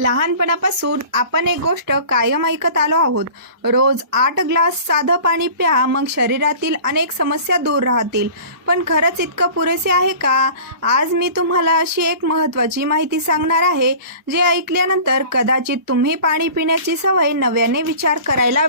लहानपणापासून आपण एक गोष्ट कायम ऐकत आलो आहोत. रोज 8 ग्लास साधं पाणी प्या, मग शरीरातील अनेक समस्या दूर राहतील. पण खरंच इतकं पुरेसे आहे का? आज मी तुम्हाला अशी एक महत्त्वाची माहिती सांगणार आहे, जे ऐकल्यानंतर कदाचित तुम्ही पाणी पिण्याची सवय नव्याने विचार करायला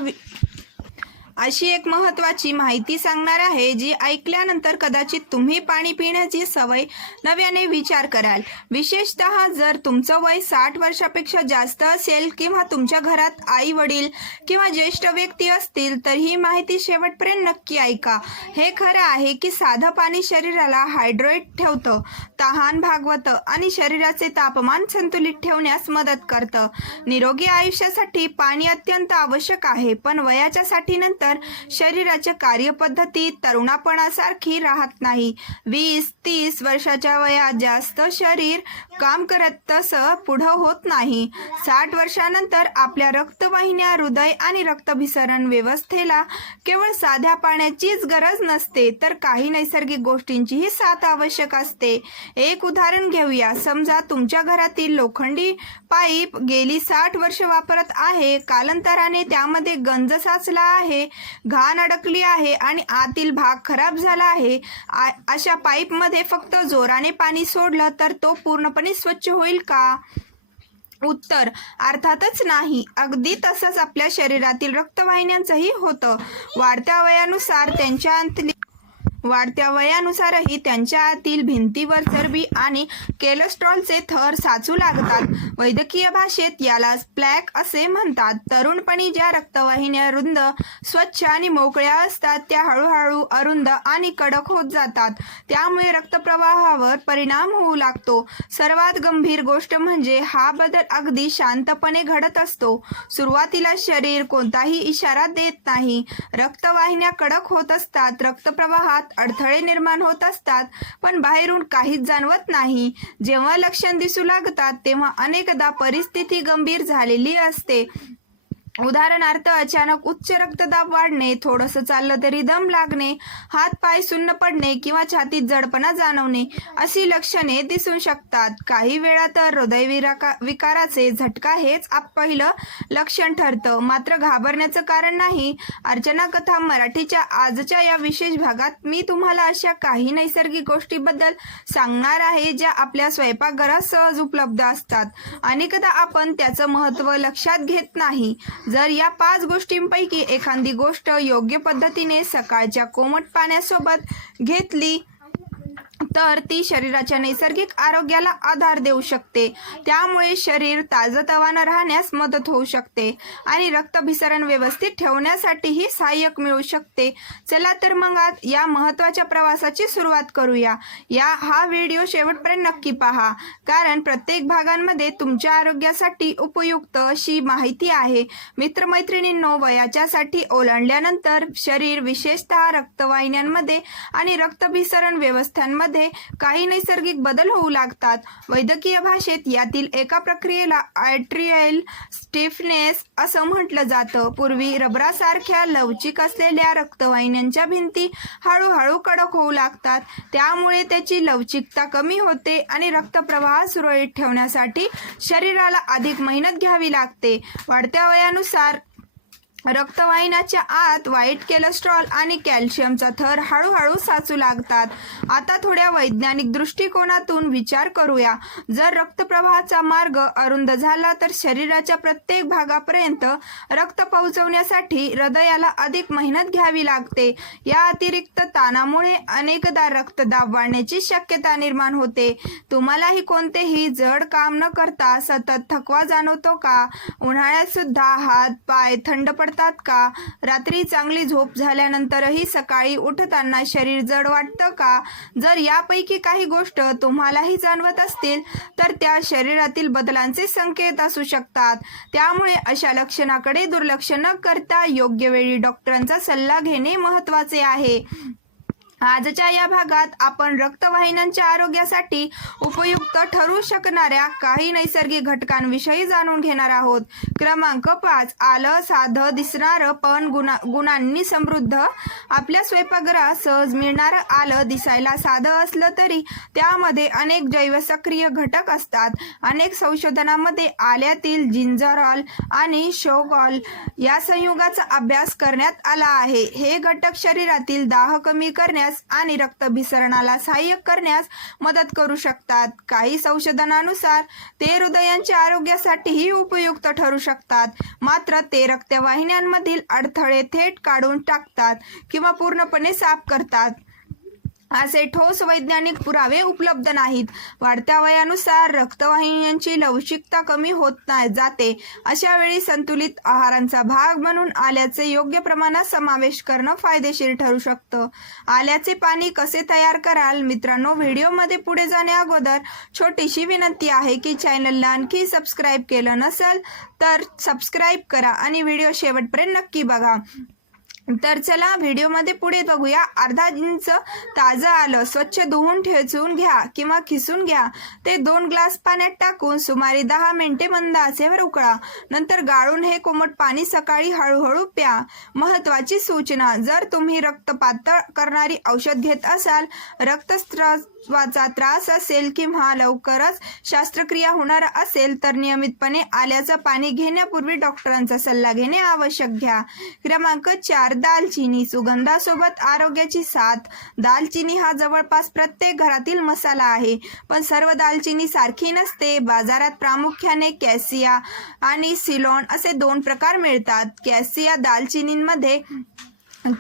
अशी एक महत्त्वाची माहिती सांगणार आहे, जी ऐकल्यानंतर कदाचित तुम्ही पाणी पिण्याची सवय नव्याने विचार कराल. विशेषतः जर तुमचं वय 60 वर्षापेक्षा जास्त असेल किंवा तुमच्या घरात आई वडील किंवा ज्येष्ठ व्यक्ती असतील, तर ही माहिती शेवटपर्यंत नक्की ऐका. हे खरं आहे की साधं पाणी शरीराला हायड्रेट ठेवतं, तहान भागवतं आणि शरीराचे तापमान संतुलित ठेवण्यास मदत करतं. निरोगी आयुष्यासाठी पाणी अत्यंत आवश्यक आहे, पण वयाच्या साठीनंतर शरीराच्या कार्यपद्धती तरुणापणासारखी राहत नाही. 20-30 वर्षाच्या वयात जास्त शरीर काम करत तसं पुढं होत नाही. 60 वर्षानंतर आपल्या रक्तवाहिन्या, हृदय आणि रक्तभिसरण व्यवस्थेला केवळ साध्या पाण्याचीच गरज नसते, तर काही नैसर्गिक गोष्टींचीही साथ आवश्यक असते. एक उदाहरण घेऊया. समजा तुमच्या घरातील लोखंडी पाईप गेली 60 वर्ष वापरत आहे. कालांतराने त्यामध्ये गंज साचला आहे, घाण अडकली आहे आणि आतील भाग खराब झाला आहे. अशा पाईपमध्ये फक्त जोराने पाणी सोडलं तर तो पूर्णपणे स्वच्छ होईल का? उत्तर अर्थातच नाही. अगदी तसंच आपल्या शरीरातील रक्तवाहिन्यांचंही होतं. वाढत्या वयानुसारही त्यांच्या आतील भिंतीवर चरबी आणि कोलेस्ट्रॉलचे थर साचू लागतात. वैद्यकीय भाषेत याला प्लॅक असे म्हणतात. तरुणपणी ज्या रक्तवाहिन्या रुंद, स्वच्छ आणि मोकळ्या असतात, त्या हळूहळू अरुंद आणि कडक होत जातात. त्यामुळे रक्तप्रवाहावर परिणाम होऊ लागतो. सर्वात गंभीर गोष्ट म्हणजे हा बदल अगदी शांतपणे घडत असतो. सुरुवातीला शरीर कोणताही इशारा देत नाही. रक्तवाहिन्या कडक होत असतात, रक्तप्रवाहात अडथळे निर्माण होत असतात, पण बाहेरून काहीच जाणवत नाही. जेव्हा लक्षण दिसू लागतात तेव्हा अनेकदा परिस्थिती गंभीर झालेली असते. उदाहरणार्थ, अचानक उच्च रक्तदाब वाढणे, थोडंसं चाललं तरी दम लागणे, हात पाय सुन्न पडणे किंवा छातीत जडपणा जाणवणे अशी लक्षणे दिसू शकतात. काही वेळा तर हृदयविकाराचे झटका हेच पहिलं लक्षण ठरतं. मात्र घाबरण्याचं कारण नाही. अर्चना कथा मराठीच्या आजच्या या विशेष भागात मी तुम्हाला अशा काही नैसर्गिक गोष्टींबद्दल सांगणार आहे, ज्या आपल्या स्वयंपाकघरात सहज उपलब्ध असतात. अनेकदा आपण त्याचं महत्त्व लक्षात घेत नाही. जर या 5 गोष्टींपैकी एखादी गोष्ट योग्य पद्धतीने सकाळच्या कोमट पाण्यासोबत घेतली तर ती शरीराच्या नैसर्गिक आरोग्याला आधार देऊ शकते. त्यामुळे शरीर ताजतवानं राहण्यास मदत होऊ शकते आणि रक्तभिसरण व्यवस्थित ठेवण्यासाठीही सहाय्यक मिळू शकते. चला तर मग आज या महत्त्वाच्या प्रवासाची सुरुवात करूया. हा व्हिडिओ शेवटपर्यंत नक्की पहा, कारण प्रत्येक भागांमध्ये तुमच्या आरोग्यासाठी उपयुक्त अशी माहिती आहे. मित्रमैत्रिणींनो, वयाच्या साठी ओलांडल्यानंतर शरीर, विशेषतः रक्तवाहिन्यांमध्ये आणि रक्तभिसरण व्यवस्थांमध्ये काही नैसर्गिक बदल होऊ लागतात. वैद्यकीय भाषेत यातील एका प्रक्रियेला आर्टेरियल स्टिफनेस असं म्हटलं जातं. पूर्वी रबरासारख्या लवचिक असलेल्या रक्तवाहिन्यांच्या भिंती हळूहळू कडक होऊ लागतात. त्यामुळे त्याची लवचिकता कमी होते आणि रक्तप्रवाह सुरळीत ठेवण्यासाठी शरीराला अधिक मेहनत घ्यावी लागते. वाढत्या वयानुसार रक्तवाहिन्याच्या आत वाईट कोलेस्ट्रॉल आणि कॅल्शियमचा थर हळूहळू साचू लागतात. आता थोड्या वैज्ञानिक दृष्टिकोनातून विचार करूया. जर रक्तप्रवाहाचा मार्ग अरुंद झाला तर शरीराच्या प्रत्येक भागापर्यंत रक्त पोहोचवण्यासाठी हृदयाला अधिक मेहनत घ्यावी लागते. या अतिरिक्त ताणामुळे अनेकदा रक्तदाब वाढण्याची शक्यता निर्माण होते. तुम्हालाही कोणतेही जड काम न करता सतत थकवा जाणवतो का? उन्हाळ्यात सुद्धा हात पाय थंड का? रात्री चांगली झोप झाल्यानंतरही सकाळी उठताना शरीर जड वाटतं का? जर यापैकी काही गोष्ट तुम्हालाही जाणवत असतील तर त्या शरीरातील बदलांचे संकेत असू शकतात. त्यामुळे अशा लक्षणाकडे दुर्लक्ष न करता योग्य वेळी डॉक्टरांचा सल्ला घेणे महत्त्वाचे आहे. आजच्या या भागात आपण रक्तवाहिन्यांच्या आरोग्यासाठी उपयुक्त ठरू शकणाऱ्या काही नैसर्गिक घटकांविषयी जाणून घेणार आहोत. क्रमांक 5. आलं. साधं दिसणारं पण गुणांनी समृद्ध. आपल्या स्वयंपाकघरात सहज मिळणारं आलं दिसायला साधं असलं तरी त्यामध्ये अनेक जैवसक्रिय घटक असतात. अनेक संशोधनामध्ये आल्यातील जिंजरॉल आणि शोगॉल या संयुगाचा अभ्यास करण्यात आला आहे. हे घटक शरीरातील दाह कमी करण्यास आणि रक्तभिसरणाला सहाय्य करण्यास मदत करू शकतात. काही संशोधनानुसार ते हृदयाच्या आरोग्यासाठीही उपयुक्त ठरू शकतात. मात्र ते रक्तवाहिन्यांमधील अडथळे थेट काढून टाकतात किंवा पूर्णपणे साफ करतात असे ठोस वैज्ञानिक पुरावे उपलब्ध नाहीत. वाढत्या वयानुसार रक्तवाहिन्यांची लवचिकता कमी होत जाते. अशा वेळी संतुलित आहाराचा भाग म्हणून आल्याचे योग्य प्रमाणात समावेश करणं फायदेशीर ठरू शकतं. आल्याचे पाणी कसे तयार कराल? मित्रांनो, व्हिडिओमध्ये पुढे जाण्या अगोदर छोटीशी विनंती आहे की चॅनलला आणखी सबस्क्राईब केलं नसेल तर सबस्क्राईब करा आणि व्हिडिओ शेवटपर्यंत नक्की बघा. तर चला व्हिडिओमध्ये पुढे बघूया. अर्धा इंच ताजं आलं स्वच्छ धुवून ठेचून घ्या किंवा खिसून घ्या. ते 2 ग्लास पाण्यात टाकून सुमारे 10 मिनिटे मंद आचेवर उकळा. नंतर गाळून हे कोमट पाणी सकाळी हळूहळू प्या. महत्त्वाची सूचना: जर तुम्ही रक्त पातळ करणारी औषध घेत असाल, रक्तस्रावाचा त्रास असेल किंवा लवकरच शस्त्रक्रिया होणार असेल तर नियमितपणे आल्याचं पाणी घेण्यापूर्वी डॉक्टरांचा सल्ला घेणे आवश्यक घ्या. क्रमांक 4. दालचिनी. सुगंधासोबत आरोग्याची साथ. दालचिनी हा जवळपास प्रत्येक घरातील मसाला आहे, पण सर्व दालचिनी सारखी नसते. बाजारात प्रामुख्याने कॅसिया आणि सिलोन असे 2 प्रकार मिळतात. कॅसिया दालचिनींमध्ये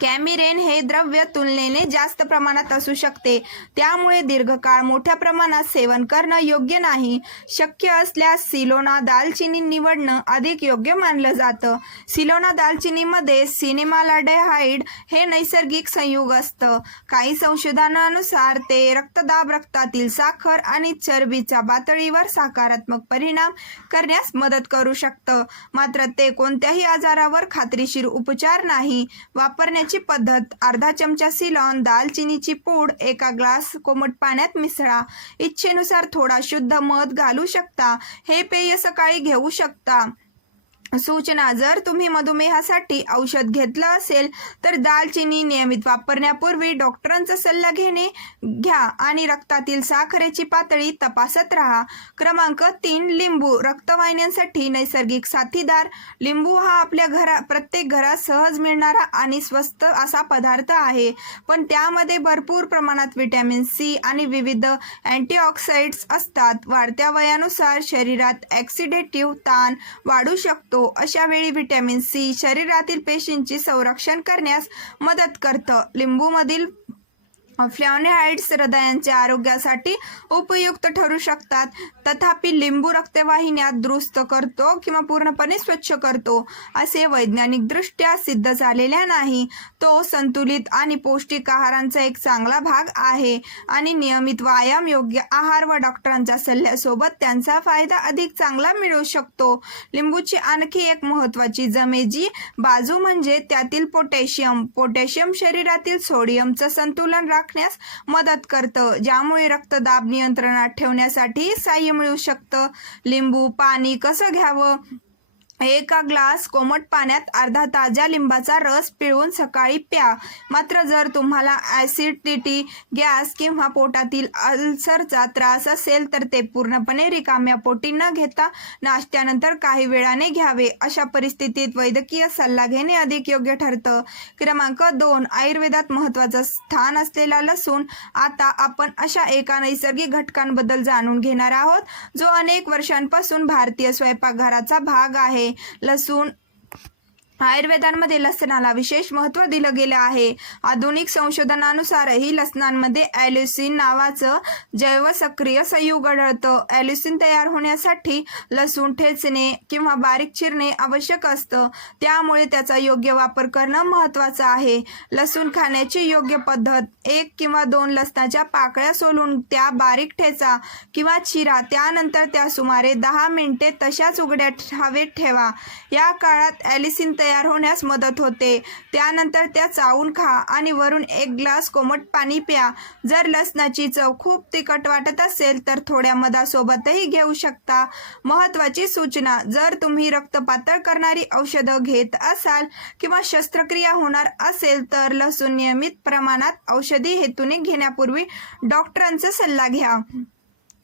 कॅमिरेन हे द्रव्य तुलनेने जास्त प्रमाणात असू शकते, त्यामुळे दीर्घकाळ मोठ्या प्रमाणात सेवन करणं योग्य नाही. शक्य असल्यास सिलोना दालचिनी निवडणं अधिक योग्य मानलं जातं. सिलोना दालचिनीमध्ये सिनेमालाडेहाइड हे नैसर्गिक संयुग असतं. काही संशोधनानुसार ते रक्तदाब, रक्तातील साखर आणि चरबीच्या पातळीवर सकारात्मक परिणाम करण्यास मदत करू शकतं. मात्र ते कोणत्याही आजारावर खात्रीशीर उपचार नाही. वापरण्याची पद्धत: अर्धा चमचा सिलोन दालचिनीची पूड 1 ग्लास कोमट पाण्यात मिसळा. इच्छेनुसार थोडा शुद्ध मध घालू शकता. हे पेय सकाळी घेऊ शकता. सूचना: जर तुम्ही मधुमेहासाठी औषध घेतलं असेल तर दालचिनी नियमित वापरण्यापूर्वी डॉक्टरांचा सल्ला घ्या आणि रक्तातील साखरेची पातळी तपासत राहा. क्रमांक 3. लिंबू. रक्तवाहिन्यांसाठी नैसर्गिक साथीदार. लिंबू हा आपल्या प्रत्येक घरात सहज मिळणारा आणि स्वस्त असा पदार्थ आहे, पण त्यामध्ये भरपूर प्रमाणात व्हिटॅमिन सी आणि विविध अँटीऑक्सिडंट्स असतात. वाढत्या वयानुसार शरीरात ऑक्सिडेटिव्ह ताण वाढू शकतो. अशा वेळी व्हिटॅमिन सी शरीरातील पेशींचे संरक्षण करण्यास मदत करतं. लिंबूमधील फ्लॅव्होनॉइड्स हृदयाच्या आरोग्यासाठी उपयुक्त ठरू शकतात. तथापि लिंबू रक्तवाहिन्या दुरुस्त करतो किंवा पूर्णपणे स्वच्छ करतो असे वैज्ञानिकदृष्ट्या सिद्ध झालेले नाही. तो संतुलित आणि पौष्टिक आहाराचा एक चांगला भाग आहे आणि नियमित व्यायाम, योग्य आहार व डॉक्टरांच्या सल्ल्यासोबत त्यांचा फायदा अधिक चांगला मिळू शकतो. लिंबूची आणखी एक महत्त्वाची जमेची बाजू म्हणजे त्यातील पोटॅशियम. पोटॅशियम शरीरातील सोडियमचं संतुलन राखण्यास मदत करतं, ज्यामुळे रक्तदाब नियंत्रणात ठेवण्यासाठी सहाय्य मिळू शकतं. लिंबू पाणी कसं घ्यावं? 1 ग्लास कोमट पाण्यात अर्धा ताज्या लिंबाचा रस पिळून सकाळी प्या. मात्र जर तुम्हाला ॲसिडिटी, गॅस किंवा पोटातील अल्सरचा त्रास असेल तर ते पूर्णपणे रिकाम्या पोटी न घेता नाश्त्यानंतर काही वेळाने घ्यावे. अशा परिस्थितीत वैद्यकीय सल्ला घेणे अधिक योग्य ठरतं. क्रमांक 2. आयुर्वेदात महत्त्वाचं स्थान असलेला लसूण. आता आपण अशा एका नैसर्गिक घटकांबद्दल जाणून घेणार आहोत जो अनेक वर्षांपासून भारतीय स्वयंपाकघराचा भाग आहे. लसूण. आयुर्वेदामध्ये लसणाला विशेष महत्त्व दिलं गेलं आहे. आधुनिक संशोधनानुसारही लसणांमध्ये ॲल्युसिन नावाचं जैवसक्रिय संयुग आढळतं. ॲल्युसिन तयार होण्यासाठी लसूण ठेचणे किंवा बारीक चिरणे आवश्यक असतं, त्यामुळे त्याचा योग्य वापर करणं महत्त्वाचं आहे. लसूण खाण्याची योग्य पद्धत: 1 किंवा 2 लसणाच्या पाकळ्या सोलून त्या बारीक ठेचा किंवा चिरा. त्यानंतर त्या सुमारे 10 मिनिटे तशाच उघड्या हवेत ठेवा. या काळात ॲल्युसिन तयार तयार होण्यास मदत होते. त्यानंतर त्या चावून खा आणि वरून 1 ग्लास कोमट पाणी प्या. जर लसणाची चव खूप तिखट वाटत असेल तर थोड्या मधासोबतही घेऊ शकता. महत्त्वाची सूचना, जर तुम्ही रक्त पातळ करणारी औषधं घेत असाल किंवा शस्त्रक्रिया होणार असेल तर लसूण नियमित प्रमाणात औषधी हेतूने घेण्यापूर्वी डॉक्टरांचा सल्ला घ्या.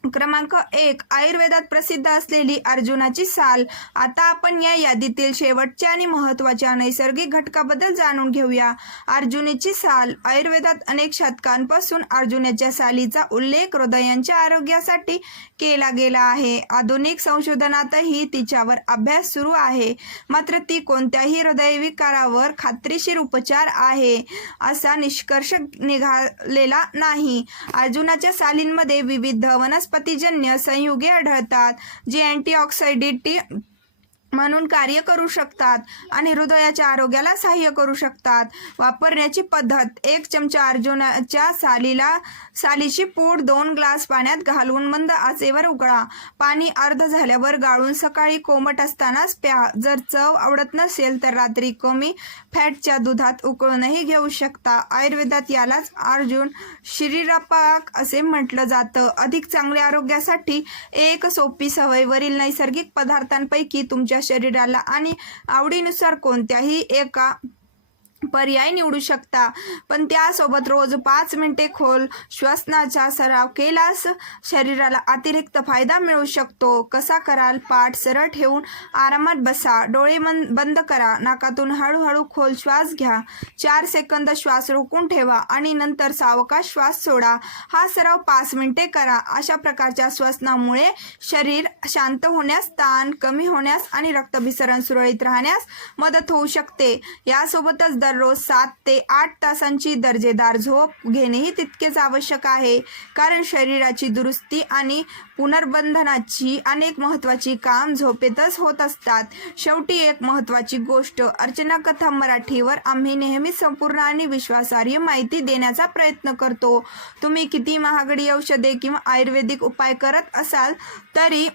क्रमांक 1. आयुर्वेदात प्रसिद्ध असलेली अर्जुनाची साल. आता आपण या यादीतील शेवटच्या आणि महत्त्वाच्या नैसर्गिक घटकाबद्दल जाणून घेऊया. अर्जुनीची साल. आयुर्वेदात अनेक शतकांपासून अर्जुनाच्या सालीचा उल्लेख हृदयांच्या आरोग्यासाठी केला गेला आहे. आधुनिक संशोधनातही तिच्यावर अभ्यास सुरू आहे. मात्र ती कोणत्याही हृदयविकारावर खात्रीशीर उपचार आहे असा निष्कर्ष निघालेला नाही. अर्जुनाच्या सालींमध्ये विविध वनस्पतीजन्य संयुगे आढळतात जी अँटीऑक्सिडेंट म्हणून कार्य करू शकतात आणि हृदयाच्या आरोग्याला सहाय्य करू शकतात. वापरण्याची पद्धत. 1 चमचा अर्जुनाच्या सालीची पूड 2 ग्लास पाण्यात घालून मंद आचेवर उकळा. पाणी अर्ध झाल्यावर गाळून सकाळी कोमट असतानाच प्या. जर चव आवडत नसेल तर रात्री कमी फॅटच्या दुधात उकळूनही घेऊ शकता. आयुर्वेदात यालाच अर्जुन शिरीरपाक असे म्हटलं जातं. अधिक चांगल्या आरोग्यासाठी एक सोपी सवय. वरील नैसर्गिक पदार्थांपैकी तुमच्या शरीराला आणि आवडीनुसार कोणत्याही एका पर्याय निवडू शकता, पण त्यासोबत रोज 5 मिनिटे खोल श्वसनाचा सराव केल्यास शरीराला अतिरिक्त फायदा मिळू शकतो. कसा कराल? पाठ सरळ ठेवून आरामात बसा. डोळे बंद करा. नाकातून हळूहळू खोल श्वास घ्या. 4 सेकंद श्वास रोखून ठेवा आणि नंतर सावकाश श्वास सोडा. हा सराव 5 मिनिटे करा. अशा प्रकारच्या श्वसनामुळे शरीर शांत होण्यास, ताण कमी होण्यास आणि रक्तभिसरण सुरळीत राहण्यास मदत होऊ शकते. यासोबतच दररोज 7 ते 8 तासांची दर्जेदार झोप घेणेही तितकेच आवश्यक आहे, कारण शरीराची दुरुस्ती आणि पुनर्बंधनाची अनेक महत्त्वाची काम झोपेतच होत असतात. शेवटी एक महत्त्वाची गोष्ट, अर्चना कथा मराठीवर आम्ही नेहमीच संपूर्ण आणि विश्वासार्ह माहिती देण्याचा प्रयत्न करतो. तुम्ही किती महागडी औषधे किंवा आयुर्वेदिक उपाय करत असाल तरी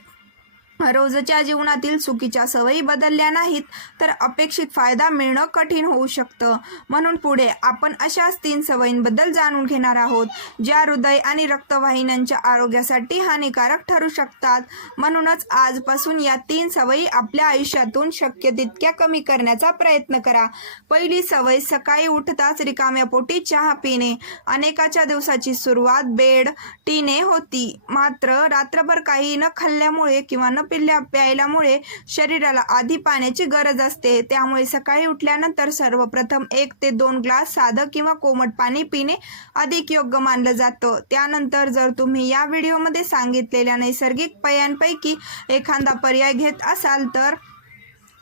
रोजच्या जीवनातील चुकीच्या सवयी बदलल्या नाहीत तर अपेक्षित फायदा मिळणं कठीण होऊ शकतं. म्हणून पुढे आपण अशाच 3 सवयींबद्दल जाणून घेणार आहोत ज्या हृदय आणि रक्तवाहिन्यांच्या आरोग्यासाठी हानिकारक ठरू शकतात. म्हणूनच आजपासून या 3 सवयी आपल्या आयुष्यातून शक्य तितक्या कमी करण्याचा प्रयत्न करा. पहिली सवय, सकाळी उठताच रिकाम्या पोटी चहा पिणे. अनेकाच्या दिवसाची सुरुवात बेड टीने होती, मात्र रात्रभर काही न खाल्ल्यामुळे किंवा न प्यायल्यामुळे शरीराला आधी पाण्याची गरज असते. त्यामुळे सकाळी उठल्यानंतर सर्वप्रथम 1 ते 2 ग्लास साधं किंवा कोमट पाणी पिणे अधिक योग्य मानलं जातं. त्यानंतर जर तुम्ही या व्हिडिओमध्ये सांगितलेल्या नैसर्गिक पर्यायांपैकी एखादा पर्याय घेत असाल तर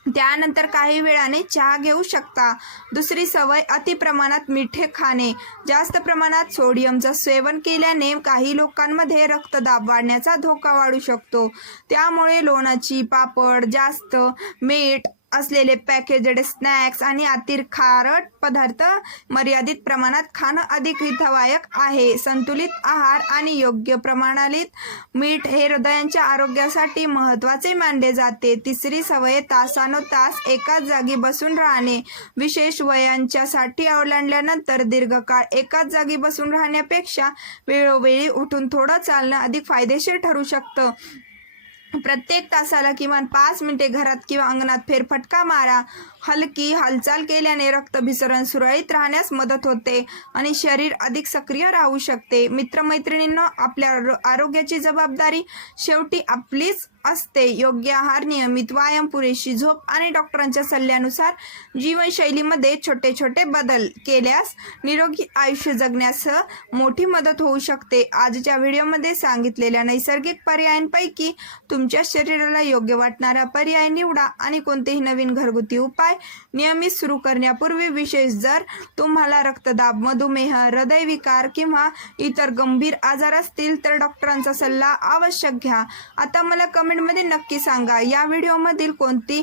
त्यानंतर काही वेळाने चहा घेऊ शकता. दुसरी सवय, अति प्रमाणात मिठे खाणे. जास्त प्रमाणात सोडियमचं सेवन केल्याने काही लोकांमध्ये रक्तदाब वाढण्याचा धोका वाढू शकतो. त्यामुळे लोणची, पापड, जास्त मीठ असलेले पॅकेज्ड स्नॅक्स आणि अति खारट पदार्थ मर्यादित प्रमाणात खाणं अधिक हितवायक आहे. संतुलित आहार आणि योग्य प्रमाणात मीठ हे हृदयाच्या आरोग्यासाठी महत्त्वाचे मानले जाते. तिसरी सवय, तासानुतास एकाच जागी बसून राहणे. विशेष वयांच्यासाठी ओलांडल्यानंतर दीर्घकाळ एकाच जागी बसून राहण्यापेक्षा वेळोवेळी उठून थोडं चालणं अधिक फायदेशीर ठरू शकतं. प्रत्येक तासाला किमान 5 मिनिटे घरात किंवा अंगणात फेरफटका मारा. हलकी हालचाल केल्याने रक्तभिसरण सुरळीत राहण्यास मदत होते आणि शरीर अधिक सक्रिय राहू शकते. मित्रमैत्रिणींनो, आपल्या आरोग्याची जबाबदारी शेवटी आपलीच असते. योग्य आहार, नियमित व्यायाम, पुरेशी झोप आणि डॉक्टरांच्या सल्ल्यानुसार जीवनशैलीमध्ये छोटे छोटे बदल केल्यास निरोगी आयुष्य जगण्यास मोठी मदत होऊ शकते. आजच्या व्हिडिओमध्ये सांगितलेल्या नैसर्गिक पर्यायांपैकी तुमच्या शरीराला योग्य वाटणारा पर्याय निवडा आणि कोणतेही नवीन घरगुती उपाय नियमित सुरू करण्यापूर्वी, विशेष जर तुम्हाला रक्तदाब, मधुमेह, हृदयविकार किंवा इतर गंभीर आजार असतील तर डॉक्टरांचा सल्ला आवश्यक घ्या. आता मला कमेंटमध्ये नक्की सांगा, या व्हिडिओमधील कोणती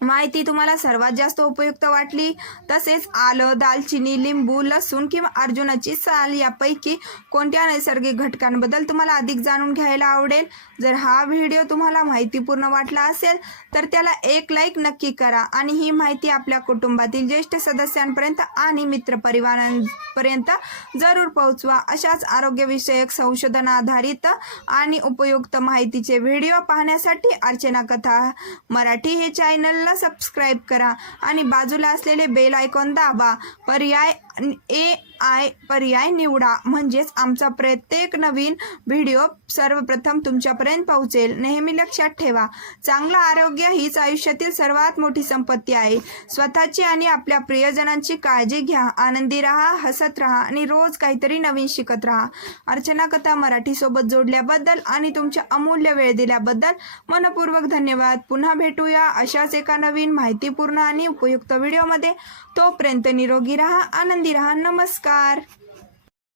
माहिती तुम्हाला सर्वात जास्त उपयुक्त वाटली, तसेच आलं, दालचिनी, लिंबू, लसूण किंवा अर्जुनाची साल यापैकी कोणत्या नैसर्गिक घटकांबद्दल तुम्हाला अधिक जाणून घ्यायला आवडेल? जर हा व्हिडिओ तुम्हाला माहितीपूर्ण वाटला असेल तर त्याला एक लाईक नक्की करा आणि ही माहिती आपल्या कुटुंबातील ज्येष्ठ सदस्यांपर्यंत आणि मित्रपरिवारांपर्यंत जरूर पोहोचवा. अशाच आरोग्यविषयक संशोधन आधारित आणि उपयुक्त माहितीचे व्हिडिओ पाहण्यासाठी अर्चना कथा मराठी हे चॅनलला सबस्क्राईब करा आणि बाजूला असलेले बेल आयकॉन दाबा. पर्याय निवडा, म्हणजेच आमचा प्रत्येक नवीन व्हिडिओ सर्वप्रथम तुमच्यापर्यंत पोहोचेल. नेहमी लक्षात ठेवा, चांगलं आरोग्य हीच आयुष्यातील सर्वात मोठी संपत्ती आहे. स्वतःची आणि आपल्या प्रियजनांची काळजी घ्या. आनंदी राहा, हसत राहा आणि रोज काहीतरी नवीन शिकत राहा. अर्चना कथा मराठी सोबत जोडल्याबद्दल आणि तुमच्या अमूल्य वेळ दिल्याबद्दल मनपूर्वक धन्यवाद. पुन्हा भेटूया अशाच एका नवीन माहितीपूर्ण आणि उपयुक्त व्हिडिओमध्ये. तोपर्यंत निरोगी राहा, आनंदी राहा. नमस्कार.